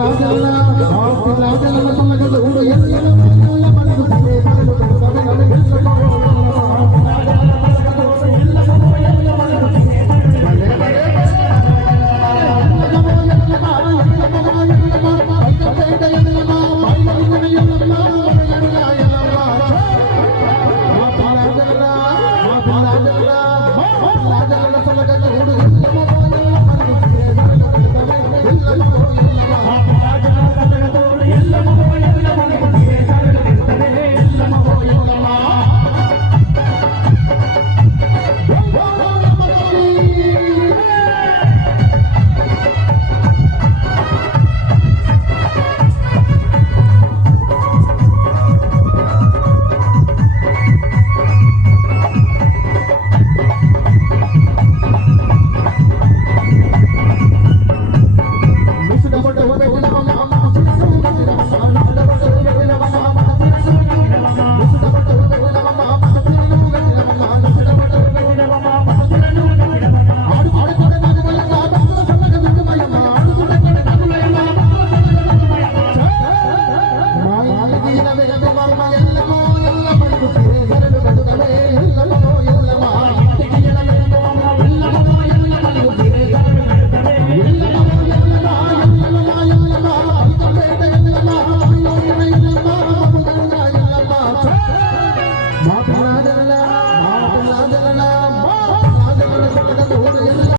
రాజగల రాజగల రాజగల రాజగల రాజగల ಎಲ್ಲ ಎಲ್ಲ